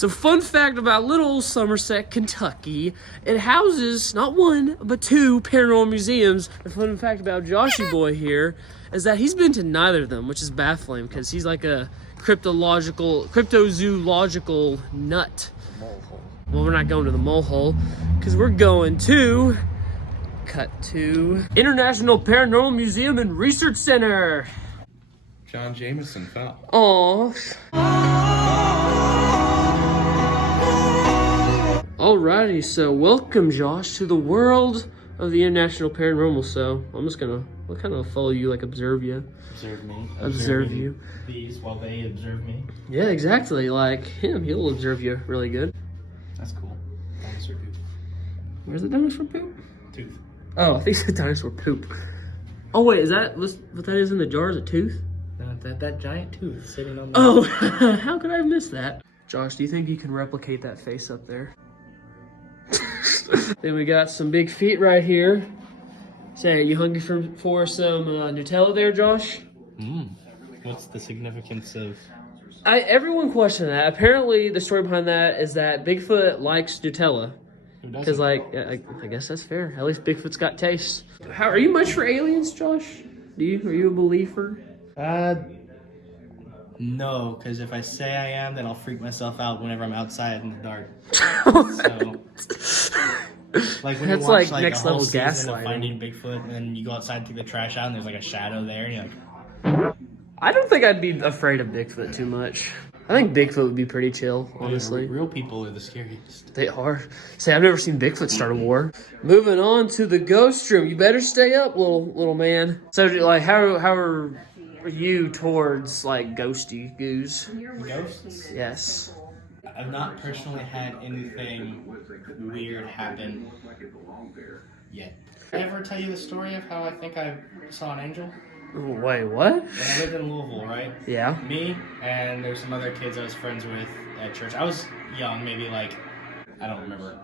So fun fact about little old Somerset, Kentucky, it houses not one, but 2 paranormal museums. The fun fact about Joshy boy here is that he's been to neither of them, which is baffling because he's like a cryptozoological nut. Mole hole. Well, we're not going to the mole hole because we're going to International Paranormal Museum and Research Center. John Jameson fell. Aww. Alrighty, so welcome, Josh, to the world of the International Paranormal. So I'm just gonna kind of follow you, like observe you. Observe me. Observe you. These while they observe me. Yeah, exactly. Like him, he'll observe you really good. That's cool. Dinosaur poop. Where's the dinosaur poop? Tooth. Oh, I think it's dinosaur poop. Oh wait, is that what that is in the jar? Is a tooth? That giant tooth sitting on the... Oh, how could I have missed that? Josh, do you think you can replicate that face up there? Then we got some big feet right here. Say, are you hungry for some Nutella there, Josh? What's the significance of... Everyone questioned that. Apparently, the story behind that is that Bigfoot likes Nutella. Because, like, I guess that's fair. At least Bigfoot's got taste. Are you much for aliens, Josh? Are you a believer? No, because if I say I am, then I'll freak myself out whenever I'm outside in the dark. So, like when That's you watch like next a whole level season of gaslighting. Finding Bigfoot, and then you go outside, take the trash out, and there's like a shadow there, and you're like, I don't think I'd be afraid of Bigfoot too much. I think Bigfoot would be pretty chill, honestly. real people are the scariest. They are. Say, I've never seen Bigfoot start a war. Moving on to the ghost room. You better stay up, little man. So, like, how are you towards, like, ghosty goos? Ghosts? Yes. I've not personally had anything weird happen yet. Did I ever tell you the story of how I think I saw an angel? Wait, what? When I lived in Louisville, right? Yeah. Me and there's some other kids I was friends with at church. I was young, maybe like, I don't remember.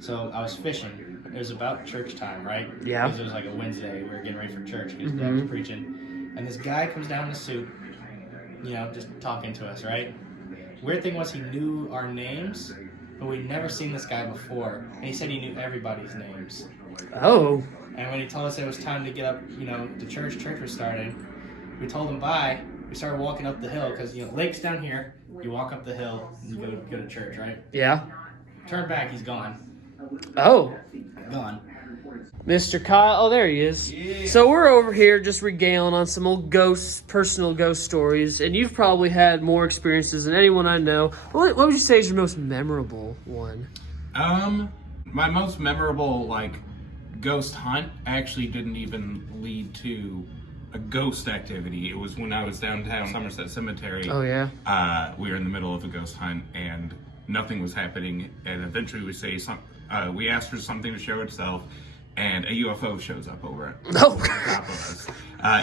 So I was fishing. It was about church time, right? Yeah. Because it was like a Wednesday. We were getting ready for church because Dad was preaching. And this guy comes down in a suit, you know, just talking to us, right? Weird thing was he knew our names, but we'd never seen this guy before. And he said he knew everybody's names. Oh. And when he told us it was time to get up, you know, to church was starting, we told him bye. We started walking up the hill because, you know, lake's down here. You walk up the hill and you go to church, right? Yeah. Turn back, he's gone. Oh. Gone. Mr. Kyle. Oh, there he is. Yeah. So we're over here just regaling on some old personal ghost stories, and you've probably had more experiences than anyone I know. What would you say is your most memorable one? My most memorable, like, ghost hunt actually didn't even lead to a ghost activity. It was when I was downtown Somerset Cemetery. Oh, yeah? We were in the middle of a ghost hunt, and nothing was happening, and eventually we asked for something to show itself, and a UFO shows up over Oh. top of us.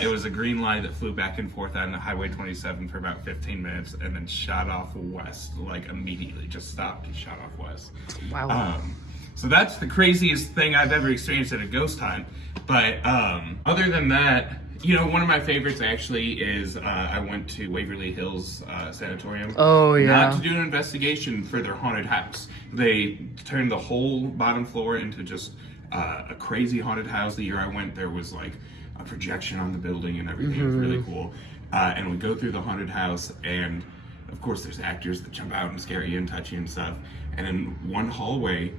It was a green light that flew back and forth on Highway 27 for about 15 minutes, and then shot off west, like immediately, just stopped and shot off west. Wow. So that's the craziest thing I've ever experienced at a ghost hunt. But other than that, you know, one of my favorites actually is I went to Waverly Hills Sanatorium. Oh, yeah. Not to do an investigation for their haunted house. They turned the whole bottom floor into just a crazy haunted house. The year I went, there was like a projection on the building and everything. It was really cool. And we go through the haunted house, and of course there's actors that jump out and scare you and touch you and stuff. And in one hallway,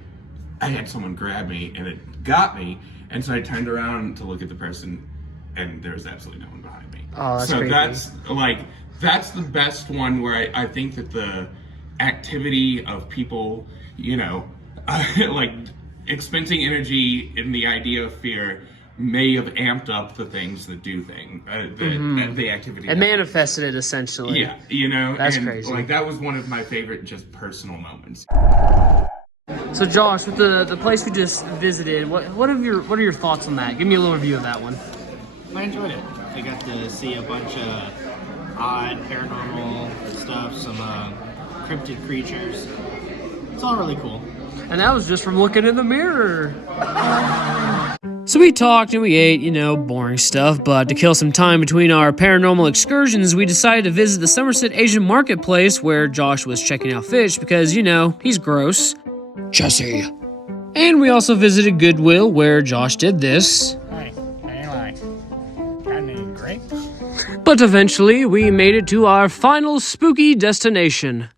I had someone grab me, and it got me, and so I turned around to look at the person, and there was absolutely no one behind me. Oh, that's so creepy. that's the best one where I think that the activity of people, you know, like expending energy in the idea of fear may have amped up the things that do the activity. It manifested it, essentially. Yeah, you know, That's and crazy. like that was one of my favorite just personal moments. So Josh, with the place we just visited, what are your thoughts on that? Give me a little review of that one. I enjoyed it. I got to see a bunch of odd paranormal stuff, some cryptid creatures. It's all really cool. And that was just from looking in the mirror. So we talked and we ate, boring stuff, but to kill some time between our paranormal excursions, we decided to visit the Somerset Asian Marketplace where Josh was checking out fish because, he's gross. Jesse. And we also visited Goodwill where Josh did this. Hey, got any grapes? But eventually, we made it to our final spooky destination.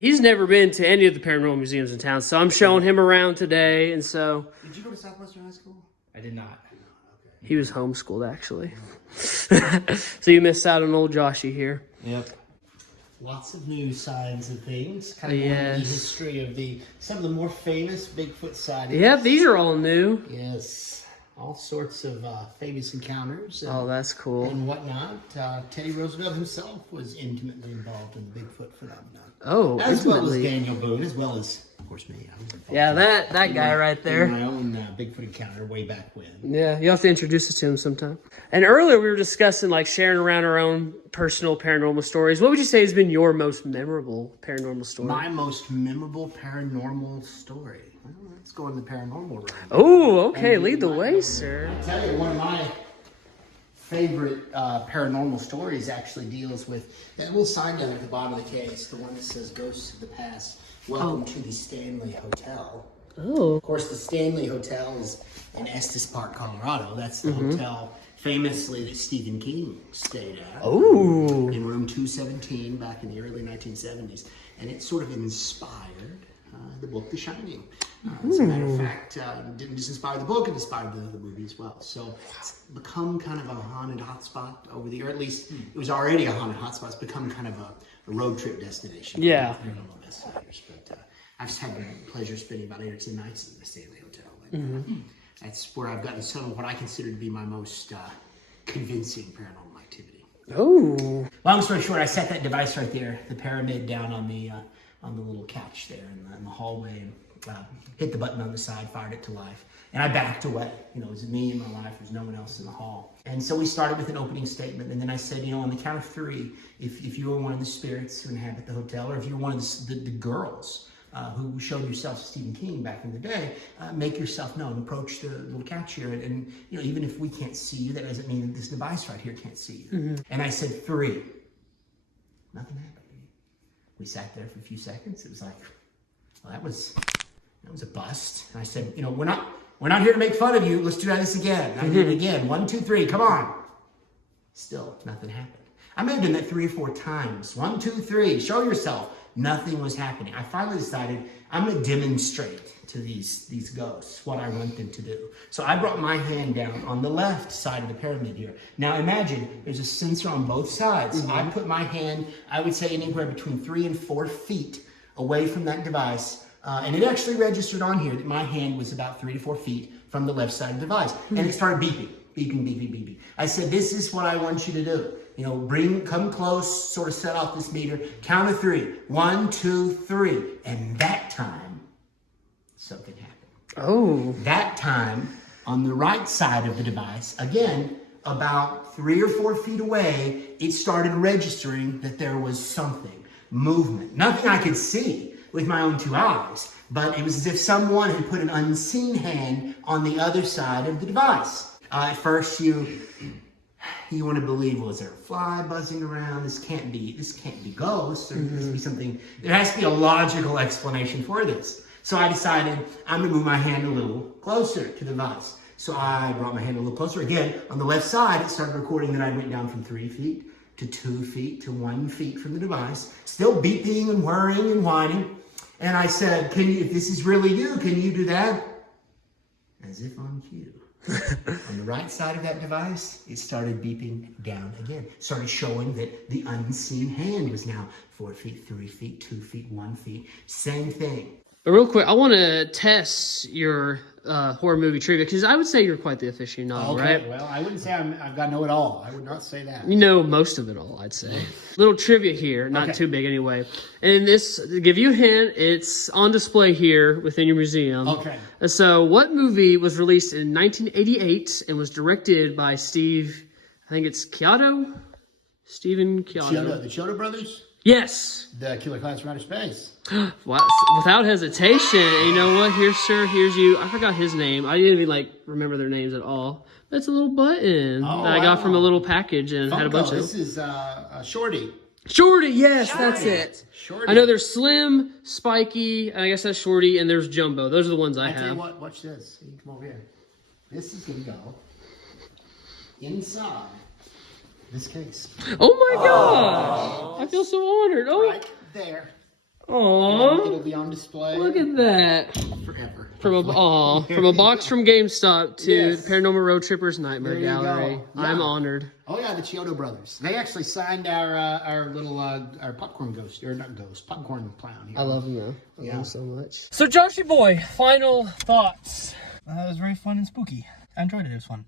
He's never been to any of the paranormal museums in town, so I'm showing him around today, and so... Did you go to Southwestern High School? I did not. He was homeschooled, actually. So you missed out on old Joshy here. Yep. Lots of new signs and things. Kind of the history of some of the more famous Bigfoot sightings. Yep, these are all new. Yes. All sorts of famous encounters. Oh, that's cool. And whatnot. Teddy Roosevelt himself was intimately involved in the Bigfoot phenomenon. Oh, as well as Daniel Boone, as well as, of course, me. I was involved that guy right there. In my own Bigfoot encounter way back when. Yeah, you'll have to introduce us to him sometime. And earlier we were discussing sharing around our own personal paranormal stories. What would you say has been your most memorable paranormal story? My most memorable paranormal story. Well, let's go in the paranormal room. Oh, okay. Lead the way, sir. I'll tell you, one of my favorite paranormal stories actually deals with that little sign down at the bottom of the case, the one that says Ghosts of the Past. Welcome to the Stanley Hotel. Oh. Of course, the Stanley Hotel is in Estes Park, Colorado. That's the hotel famously that Stephen King stayed at. Oh. In room 217 back in the early 1970s. And it sort of inspired the book The Shining. As a matter of fact, it didn't just inspire the book, it inspired the movie as well. So it's become kind of a haunted hotspot over the, or at least it was already a haunted hotspot. It's become kind of a road trip destination. Yeah. For paranormal investigators. But I've just had the pleasure of spending about 8 or 10 nights in the Stanley Hotel. And, that's where I've gotten some of what I consider to be my most convincing paranormal activity. Oh. Long story short, I set that device right there, the pyramid, down on the little couch there in the hallway, and hit the button on the side, fired it to life, and I backed away. It was me and my wife. There's no one else in the hall. And so we started with an opening statement, and then I said, on the count of 3, if you were one of the spirits who inhabit the hotel, or if you were one of the girls who showed yourself to Stephen King back in the day, make yourself known. Approach the little couch here, and even if we can't see you, that doesn't mean that this device right here can't see you. And I said 3. Nothing happened. We sat there for a few seconds. It was like, well, that was a bust. And I said, we're not here to make fun of you. Let's try this again. I did it again. 1, 2, 3. Come on. Still, nothing happened. I may have done that 3 or 4 times. 1, 2, 3. Show yourself. Nothing was happening. I finally decided I'm going to demonstrate to these ghosts what I want them to do. So I brought my hand down on the left side of the pyramid here. Now imagine there's a sensor on both sides. I put my hand, I would say anywhere between 3 and 4 feet away from that device. And it actually registered on here that my hand was about 3 to 4 feet from the left side of the device. And it started beeping, beeping, beeping, beeping. I said, this is what I want you to do. Come close, sort of set off this meter. Count of 3. 1, 2, 3. And that time, something happened. Oh. That time, on the right side of the device, again, about 3 or 4 feet away, it started registering that there was something, movement. Nothing I could see with my own 2 eyes, but it was as if someone had put an unseen hand on the other side of the device. At first, you want to believe, well, is there a fly buzzing around? This can't be ghosts. There has to be something. There has to be a logical explanation for this. So I decided I'm going to move my hand a little closer to the device. So I brought my hand a little closer. Again, on the left side, it started recording that I went down from 3 feet to 2 feet to 1 feet from the device, still beeping and whirring and whining. And I said, if this is really you, can you do that? As if on cue. On the right side of that device, it started beeping down again. Started showing that the unseen hand was now 4 feet, 3 feet, 2 feet, 1 feet. Same thing. But real quick, I want to test your horror movie trivia, because I would say you're quite the aficionado, right? Well, I wouldn't say I've got know it all. I would not say that. You know most of it all, I'd say. Little trivia here, not too big anyway. And this, to give you a hint, it's on display here within your museum. Okay. So what movie was released in 1988 and was directed by Stephen Chiodo? The Chiodo Brothers? Yes. The Killer Clowns from Outer Space. Wow, without hesitation. And you know what? Here's sir. Here's you. I forgot his name. I didn't even like remember their names at all. That's a little button that I got from a little package and had a bunch of. This is Shorty. Shorty, yes, that's it. Shorty. I know there's Slim, Spiky, and I guess that's Shorty, and there's Jumbo. Those are the ones I Tell you have. what, watch this. You come over here. This is gonna go inside this case. Oh my gosh! I feel so honored. Oh, Right there. aw, It'll be on display. look at that. Forever. From a box from GameStop to Yes. the Paranormal Road Trippers Nightmare There you Gallery. go. I'm Yeah. honored. Oh yeah, the Chiodo brothers. They actually signed our little our popcorn ghost, or not ghost, popcorn clown here. I love them though. I Yeah. love them so much. So Joshy boy, final thoughts. It was very fun and spooky. I enjoyed it. It was fun.